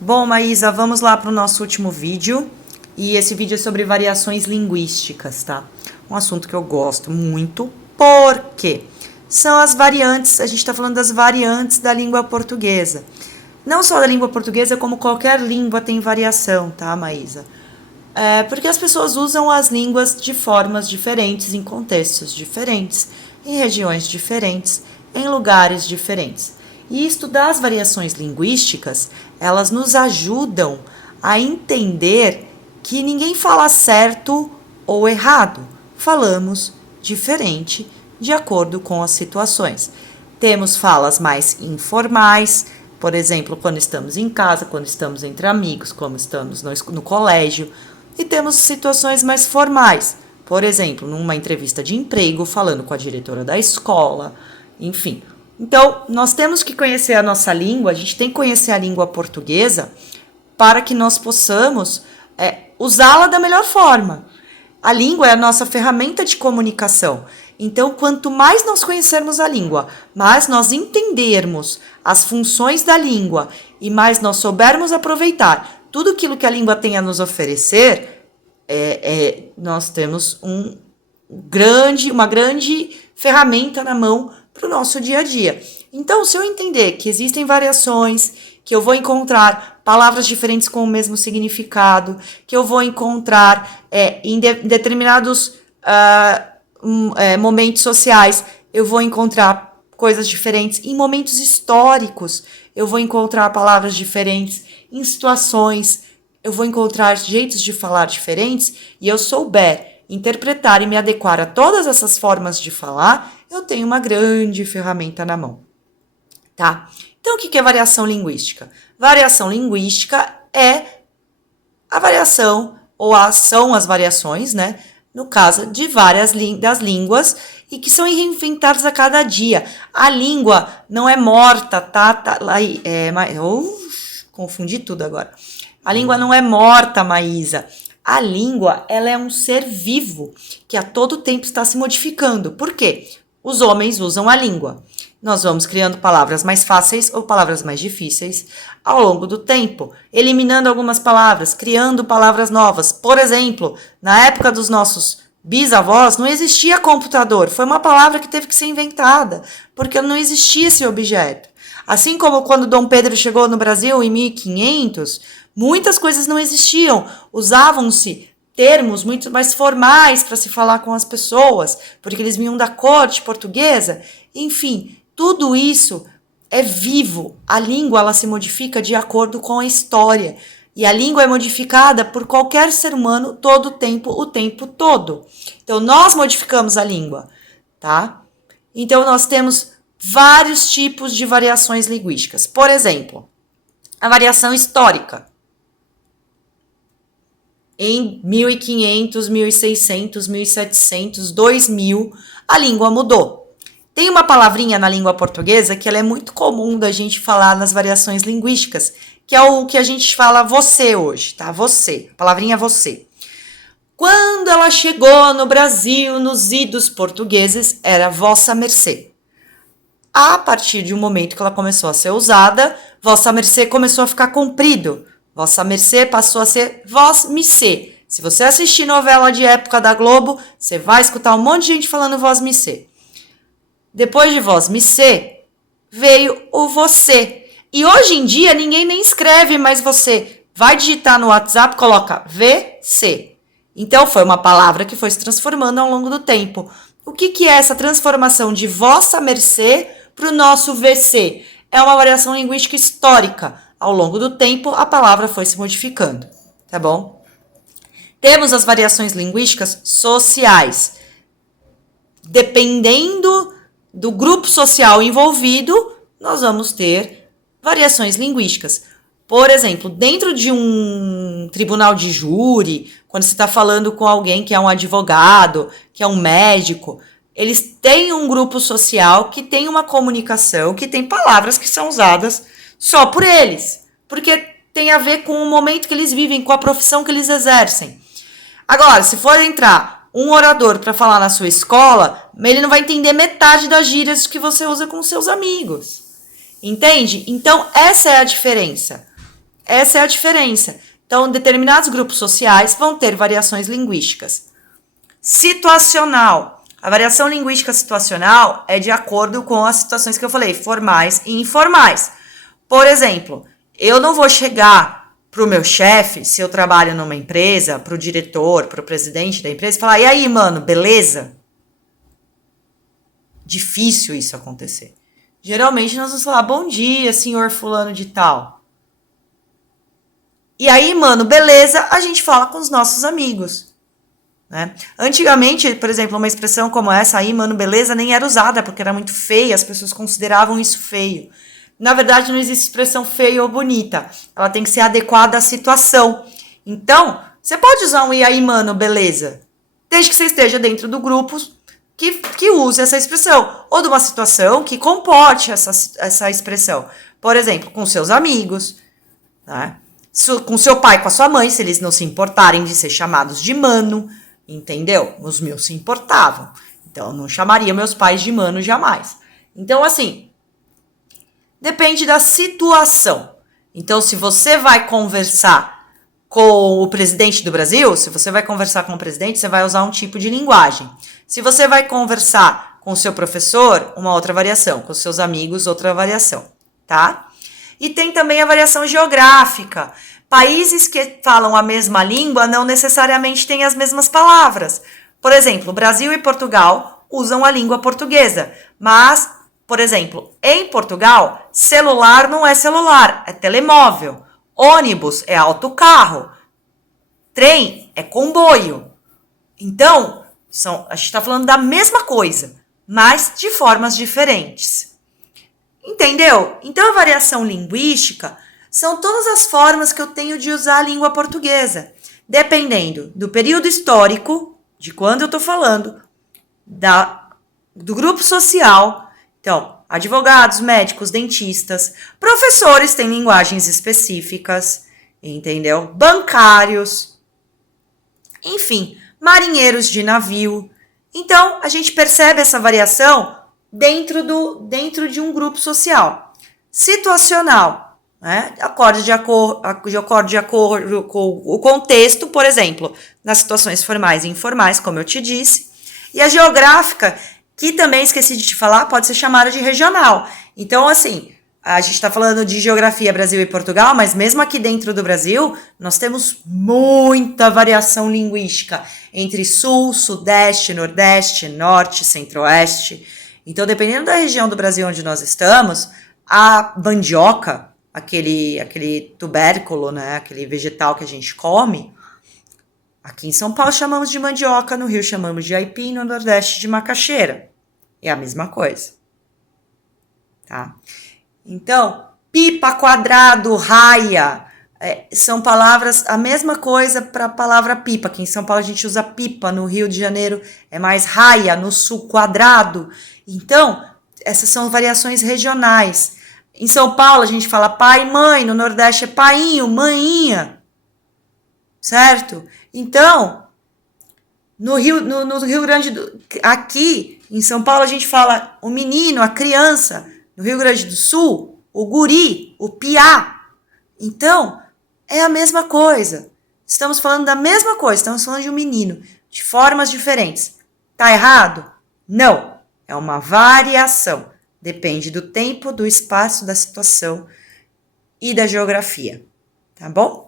Bom, Maísa, vamos lá para o nosso último vídeo. E esse vídeo é sobre variações linguísticas, tá? Um assunto que eu gosto muito, porque são as variantes, a gente está falando das variantes da língua portuguesa. Não só da língua portuguesa, como qualquer língua tem variação, tá, Maísa? Porque as pessoas usam as línguas de formas diferentes, em contextos diferentes, em regiões diferentes, em lugares diferentes. E estudar as variações linguísticas, elas nos ajudam a entender que ninguém fala certo ou errado. Falamos diferente de acordo com as situações. Temos falas mais informais, por exemplo, quando estamos em casa, quando estamos entre amigos, quando estamos no colégio. E temos situações mais formais, por exemplo, numa entrevista de emprego, falando com a diretora da escola, enfim. Então, nós temos que conhecer a nossa língua, a gente tem que conhecer a língua portuguesa para que nós possamos usá-la da melhor forma. A língua é a nossa ferramenta de comunicação. Então, quanto mais nós conhecermos a língua, mais nós entendermos as funções da língua e mais nós soubermos aproveitar tudo aquilo que a língua tem a nos oferecer, nós temos uma grande ferramenta na mão para o nosso dia a dia. Então, se eu entender que existem variações, que eu vou encontrar palavras diferentes com o mesmo significado, que eu vou encontrar em determinados momentos sociais, eu vou encontrar coisas diferentes, em momentos históricos, eu vou encontrar palavras diferentes, em situações, eu vou encontrar jeitos de falar diferentes, e eu souber interpretar e me adequar a todas essas formas de falar, eu tenho uma grande ferramenta na mão, tá? Então, o que é variação linguística? Variação linguística é a variação, são as variações, né? No caso de várias das línguas, e que são reinventadas a cada dia. A língua não é morta, tá? Confundi tudo agora. A língua não é morta, Maísa. A língua, ela é um ser vivo que a todo tempo está se modificando. Por quê? Os homens usam a língua. Nós vamos criando palavras mais fáceis ou palavras mais difíceis ao longo do tempo, eliminando algumas palavras, criando palavras novas. Por exemplo, na época dos nossos bisavós, não existia computador. Foi uma palavra que teve que ser inventada, porque não existia esse objeto. Assim como quando Dom Pedro chegou no Brasil em 1500, muitas coisas não existiam. Usavam-se termos muito mais formais para se falar com as pessoas, porque eles vinham da corte portuguesa. Enfim, tudo isso é vivo. A língua, ela se modifica de acordo com a história. E a língua é modificada por qualquer ser humano todo o tempo todo. Então, nós modificamos a língua, tá? Então, nós temos vários tipos de variações linguísticas. Por exemplo, a variação histórica. Em 1500, 1600, 1700, 2000, a língua mudou. Tem uma palavrinha na língua portuguesa que ela é muito comum da gente falar nas variações linguísticas, que é o que a gente fala você hoje, tá? Você, a palavrinha você. Quando ela chegou no Brasil, nos idos portugueses, era vossa mercê. A partir de um momento que ela começou a ser usada, vossa mercê começou a ficar comprido. Vossa mercê passou a ser vós-me-cê. Se você assistir novela de época da Globo, você vai escutar um monte de gente falando vós-me-cê. Depois de vós-me-cê, veio o você. E hoje em dia, ninguém nem escreve mais você. Vai digitar no WhatsApp, coloca VC. Então, foi uma palavra que foi se transformando ao longo do tempo. O que é essa transformação de vossa mercê para o nosso VC? É uma variação linguística histórica. Ao longo do tempo, a palavra foi se modificando, tá bom? Temos as variações linguísticas sociais. Dependendo do grupo social envolvido, nós vamos ter variações linguísticas. Por exemplo, dentro de um tribunal de júri, quando você está falando com alguém que é um advogado, que é um médico, eles têm um grupo social que tem uma comunicação, que tem palavras que são usadas só por eles, porque tem a ver com o momento que eles vivem, com a profissão que eles exercem. Agora, se for entrar um orador para falar na sua escola, ele não vai entender metade das gírias que você usa com seus amigos. Entende? Então, essa é a diferença. Essa é a diferença. Então, determinados grupos sociais vão ter variações linguísticas. Situacional. A variação linguística situacional é de acordo com as situações que eu falei, formais e informais. Por exemplo, eu não vou chegar para o meu chefe, se eu trabalho numa empresa, para o diretor, para o presidente da empresa, e falar, e aí, mano, beleza? Difícil isso acontecer. Geralmente nós vamos falar, bom dia, senhor fulano de tal. E aí, mano, beleza, a gente fala com os nossos amigos. Né? Antigamente, por exemplo, uma expressão como essa aí, mano, beleza, nem era usada, porque era muito feia, as pessoas consideravam isso feio. Na verdade, não existe expressão feia ou bonita. Ela tem que ser adequada à situação. Então, você pode usar um e aí, mano, beleza? Desde que você esteja dentro do grupo que use essa expressão. Ou de uma situação que comporte essa expressão. Por exemplo, com seus amigos, né? Com seu pai, com a sua mãe, se eles não se importarem de ser chamados de mano, entendeu? Os meus se importavam. Então, eu não chamaria meus pais de mano jamais. Então, assim, depende da situação. Então, se você vai conversar com o presidente do Brasil, se você vai conversar com o presidente, você vai usar um tipo de linguagem. Se você vai conversar com o seu professor, uma outra variação. Com os seus amigos, outra variação, tá? E tem também a variação geográfica. Países que falam a mesma língua não necessariamente têm as mesmas palavras. Por exemplo, Brasil e Portugal usam a língua portuguesa, mas, por exemplo, em Portugal, celular não é celular, é telemóvel. Ônibus é autocarro. Trem é comboio. Então, a gente está falando da mesma coisa, mas de formas diferentes. Entendeu? Então, a variação linguística são todas as formas que eu tenho de usar a língua portuguesa, dependendo do período histórico, de quando eu estou falando, do grupo social. Então, advogados, médicos, dentistas, professores têm linguagens específicas, entendeu? Bancários, enfim, marinheiros de navio. Então, a gente percebe essa variação dentro de um grupo social. Situacional, né? Acorde de acordo com o contexto, por exemplo, nas situações formais e informais, como eu te disse. E a geográfica, que também esqueci de te falar, pode ser chamada de regional. Então, assim, a gente está falando de geografia Brasil e Portugal, mas mesmo aqui dentro do Brasil, nós temos muita variação linguística entre sul, sudeste, nordeste, norte, centro-oeste. Então, dependendo da região do Brasil onde nós estamos, a mandioca, aquele tubérculo, né, aquele vegetal que a gente come, aqui em São Paulo chamamos de mandioca, no Rio chamamos de aipim, no Nordeste de macaxeira. É a mesma coisa. Tá? Então, pipa, quadrado, raia, são palavras, a mesma coisa para a palavra pipa. Aqui em São Paulo a gente usa pipa, no Rio de Janeiro é mais raia, no Sul quadrado. Então, essas são variações regionais. Em São Paulo a gente fala pai e mãe, no Nordeste é painho, maninha, certo? Então, no Rio Grande do... Aqui, em São Paulo, a gente fala o menino, a criança. No Rio Grande do Sul, o guri, o piá. Então, é a mesma coisa. Estamos falando da mesma coisa, estamos falando de um menino, de formas diferentes. Tá errado? Não. É uma variação. Depende do tempo, do espaço, da situação e da geografia. Tá bom?